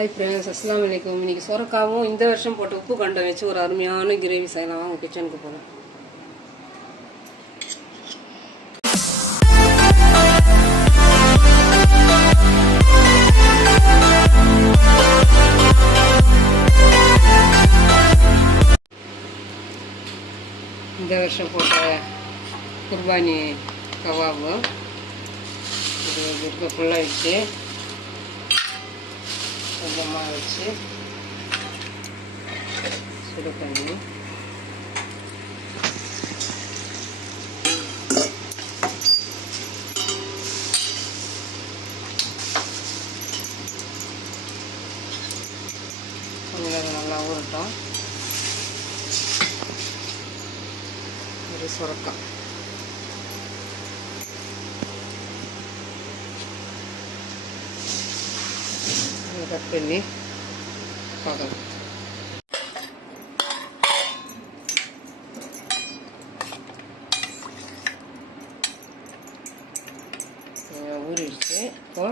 Hi friends, அஸ்ஸலாமு அலைக்கும். இன்றைக்கி சொரக்காவும் இந்த வருஷம் போட்ட உப்பு கண்டம் வச்சு ஒரு அருமையான கிரேவி செய்யலாம். அவங்க கிச்சனுக்கு போகலாம். இந்த வருஷம் போட்ட குர்பானி கவாபு இது ஃபுல்லாக வச்சு கொஞ்சமாக வச்சு சுடு பண்ணி கொஞ்சம் நல்லா ஊறட்டும். ஒரு சுரக்காய் கட் பண்ணி பார்க்கலாம். ஊறிடுச்சு. இப்போ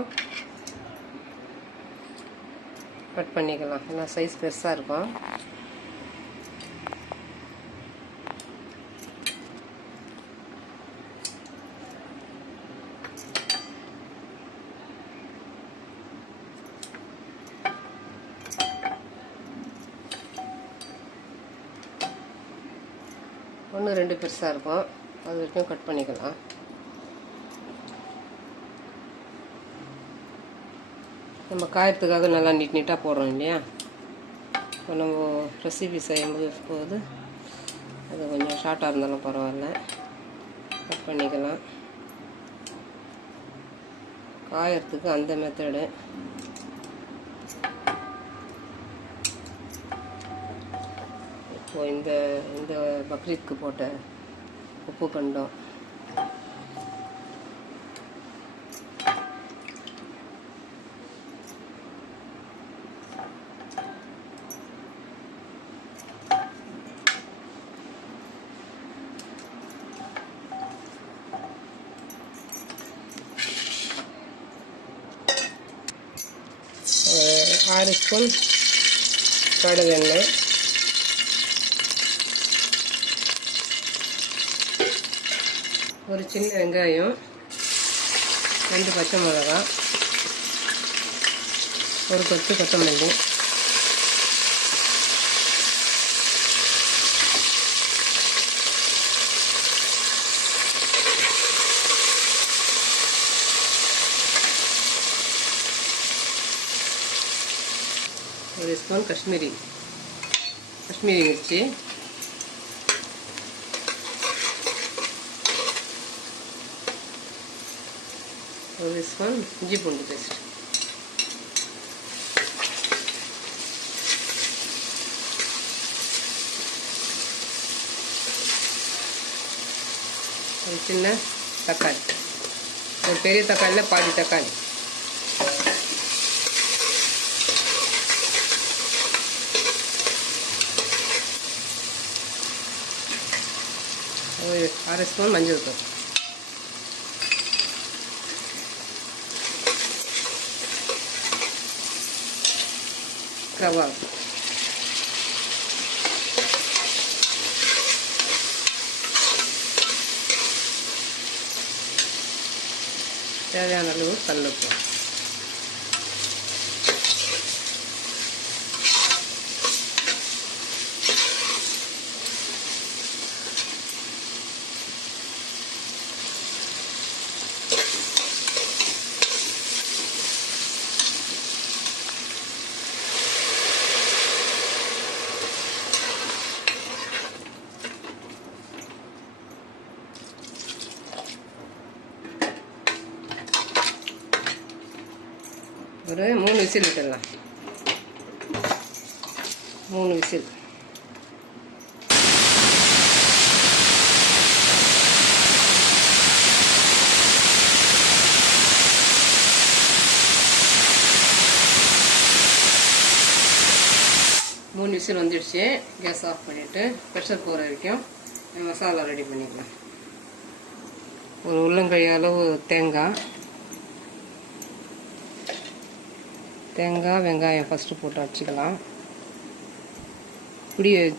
கட் பண்ணிக்கலாம். ஏன்னா சைஸ் பெருசாக இருக்கும். ஒன்று ரெண்டு பெருசாக இருக்கும், அது வரைக்கும் கட் பண்ணிக்கலாம். நம்ம காயறதுக்காக நல்லா நீட்டாக போடுறோம் இல்லையா? இப்போ நம்ம ரெசிபி செய்யும்போது அது கொஞ்சம் ஷார்ட்டாக இருந்தாலும் பரவாயில்ல, கட் பண்ணிக்கலாம். காயறதுக்கு அந்த மெத்தடு. இப்போது இந்த பக்ரீத்துக்கு போட்ட உப்பு கண்டம் ஆறு ஸ்பூன் கடலை எண்ணெய், ஒரு சின்ன வெங்காயம், 2 பச்சை மிளகாய், ஒரு கொத்து கொத்தமல்லி, ஒரு ஸ்பூன் காஷ்மீரி மிர்ச்சி, ஒரு ஸ்பூன் இஞ்சி பூண்டு பேஸ்ட், ஒரு சின்ன தக்காளி, ஒரு பெரிய தக்காளியில் பாதி தக்காளி, ஒரு 1/2 ஸ்பூன் மஞ்சள் தூள், கவாப், தேவையான அளவு கல்லுப்பு, ஒரு 3 விசில் விட்டுடலாம். 3 விசில். மூணு விசில் வந்துடுச்சு. கேஸ் ஆஃப் பண்ணிவிட்டு ப்ரெஷர் போகிற வரைக்கும் மசாலா ரெடி பண்ணிக்கலாம். ஒரு உள்ளங்கை அளவு தேங்காய் தேங்காய் வெங்காயம் ஃபஸ்ட்டு போட்டு அடிச்சிக்கலாம்.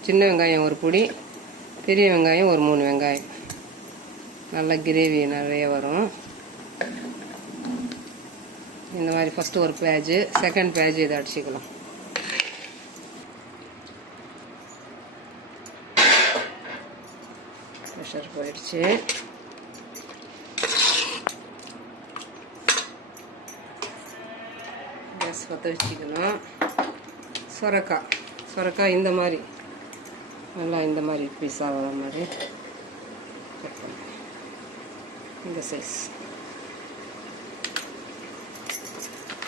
சின்ன வெங்காயம் ஒரு பொடி, பெரிய வெங்காயம் ஒரு 3 வெங்காயம். நல்லா கிரேவி நிறைய வரும். இந்த மாதிரி ஃபஸ்ட்டு ஒரு பேஜ், செகண்ட் பேஜ் இதை அடிச்சிக்கலாம். ப்ரெஷர் போயிடுச்சு. கேஸ் பற்ற வச்சுக்கணும். சொரக்காய் இந்த மாதிரி நல்லா இந்த மாதிரி பீஸ் ஆகிற மாதிரி கட் பண்ண இந்த சைஸ்.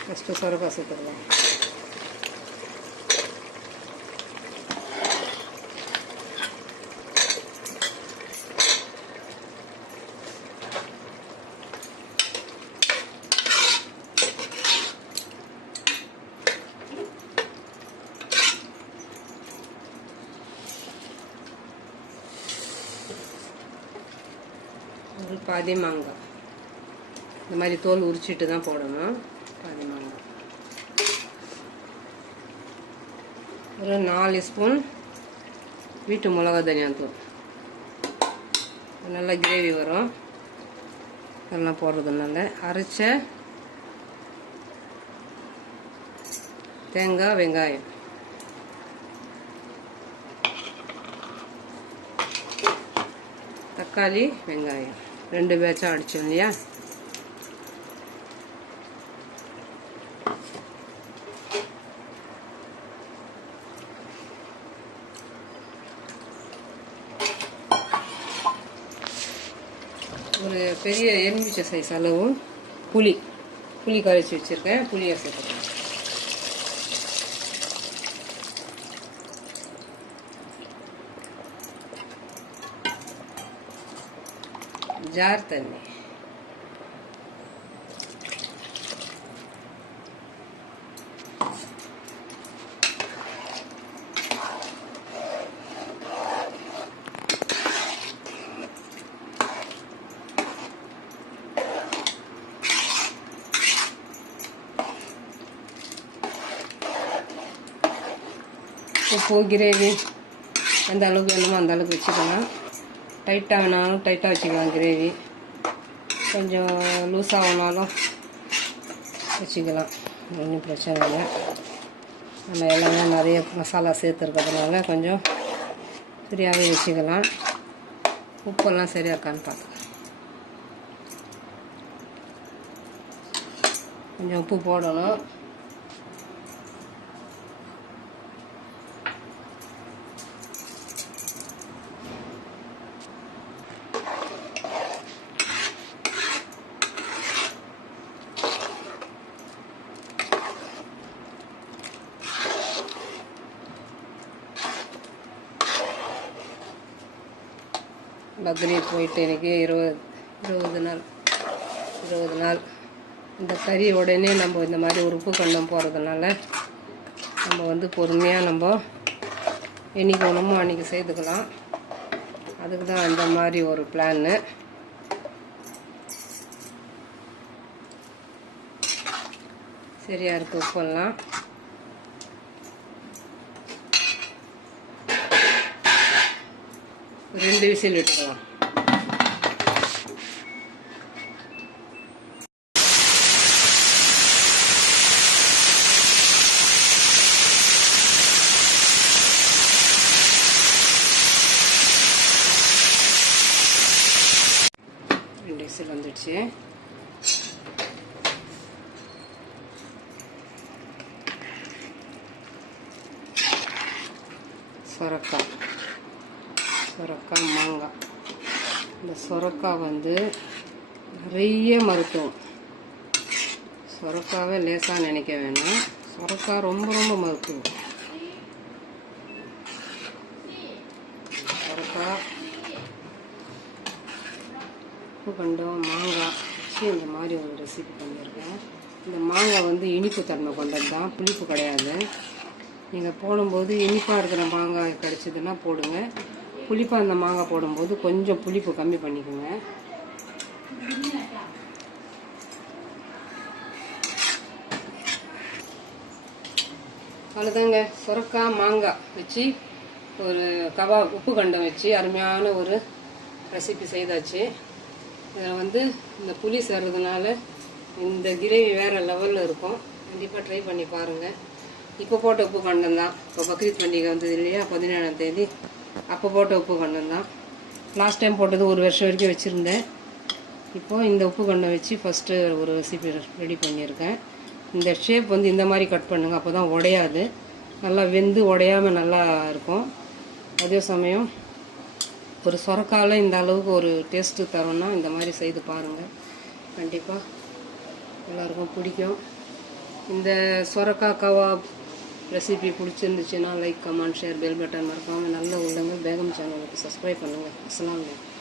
ஃபஸ்ட்டு சொரக்காய் சேர்த்துக்கலாம். ஒரு பாதி மாங்காய் இந்த மாதிரி தோல் உரிச்சிட்டு தான் போடணும். பாதி மாங்காய், ஒரு 4 ஸ்பூன் வீட்டு மிளகா தனியாத்தூள். நல்லா கிரேவி வரும். இதெல்லாம் போடுறதுனால அரைச்ச தேங்காய் வெங்காயம், தக்காளி வெங்காயம் 2 பேட்சாக அடித்தோம் இல்லையா. ஒரு பெரிய எலுமிச்சை சைஸ் அளவு புளி கரைச்சி வச்சுருக்கேன். புளியை சேர்த்துக்கலாம். ஜார் தண்ணி, உப்பு, கிரேவி எந்த அளவுக்கு வேணுமோ அந்த அளவுக்கு வச்சுக்கலாம். டைட்டாக வேணாலும் டைட்டாக வச்சுக்கலாம். கிரேவி கொஞ்சம் லூஸாக வேணாலும் வச்சுக்கலாம். ஒன்றும் பிரச்சனை இல்லை. நம்ம எல்லாமே நிறைய மசாலா சேர்த்துருக்கிறதுனால கொஞ்சம் சரியாகவே வச்சுக்கலாம். உப்பெல்லாம் சரியாக இருக்கான்னு பார்த்துக்கலாம். கொஞ்சம் உப்பு போடணும். பக்ரீத் போயிட்டு எனக்கு 20 நாள். இந்த கறி உடனே நம்ம இந்த மாதிரி ஒரு உப்பு கண்டம் போகிறதுனால நம்ம பொறுமையாக நம்ம என்னைக்கு வேணுமோ அன்றைக்கி செய்துக்கலாம். அதுக்கு தான் அந்த மாதிரி ஒரு பிளான்னு. சரியாக இருக்குது உப்பெல்லாம். ஒரு 2 விசில் விட்டுக்கலாம். விசில் வந்துடுச்சு. சொரக்காய் மாங்காய். இந்த சொரக்காய் நிறைய மருத்துவம். சொரக்காவை லேசாக நினைக்க வேணாம். சொரக்காய் ரொம்ப ரொம்ப மருத்துவம். சொரக்காய், உப்பு கண்டம், மாங்காய் வச்சு இந்த மாதிரி ஒரு ரெசிபி பண்ணியிருக்கேன். இந்த மாங்காய் இனிப்பு தன்மை கொண்டது தான், புளிப்பு கிடையாது. நீங்கள் போடும்போது இனிப்பாக இருக்கிற மாங்காய் கிடச்சிதுன்னா போடுங்க. புளிப்பாக அந்த மாங்காய் போடும்போது கொஞ்சம் புளிப்பு கம்மி பண்ணிக்கோங்க. அவ்வளோதாங்க. சுரக்காய் மாங்காய் வச்சு ஒரு உப்பு கண்டம் வச்சு அருமையான ஒரு ரெசிபி செய்தாச்சு. இதில் வந்து இந்த புளி சேர்றதுனால இந்த கிரேவி வேறு லெவலில் இருக்கும். கண்டிப்பாக ட்ரை பண்ணி பாருங்கள். இப்போ போட்ட உப்பு கண்டம் தான். இப்போ பக்ரீத் பண்டிகை வந்தது இல்லையா, 17ஆம் தேதி, அப்போ போட்ட உப்பு கண்டம் தான். லாஸ்ட் டைம் போட்டது 1 வருஷம் வரைக்கும் வச்சுருந்தேன். இப்போது இந்த உப்பு கண்டம் வச்சு ஃபஸ்ட்டு ஒரு ரெசிபி ரெடி பண்ணியிருக்கேன். இந்த ஷேப் வந்து இந்த மாதிரி கட் பண்ணுங்கள், அப்போ தான் உடையாது. நல்லா வெந்து உடையாமல் நல்லா இருக்கும். அதே சமயம் ஒரு சொரக்காயில் இந்த அளவுக்கு ஒரு டேஸ்ட்டு தரோன்னா இந்த மாதிரி செய்து பாருங்கள். கண்டிப்பாக எல்லாருக்கும் பிடிக்கும். இந்த சொரக்காய் கவாப் ரெசிபி பிடிச்சிருந்துச்சுன்னா like, comment, share, bell button மறக்காமல் நல்ல உள்ளவங்க பேகம் சேனலுக்கு சப்ஸ்கிரைப் பண்ணுங்கள். அஸ்ஸலாமு அலைக்கும்.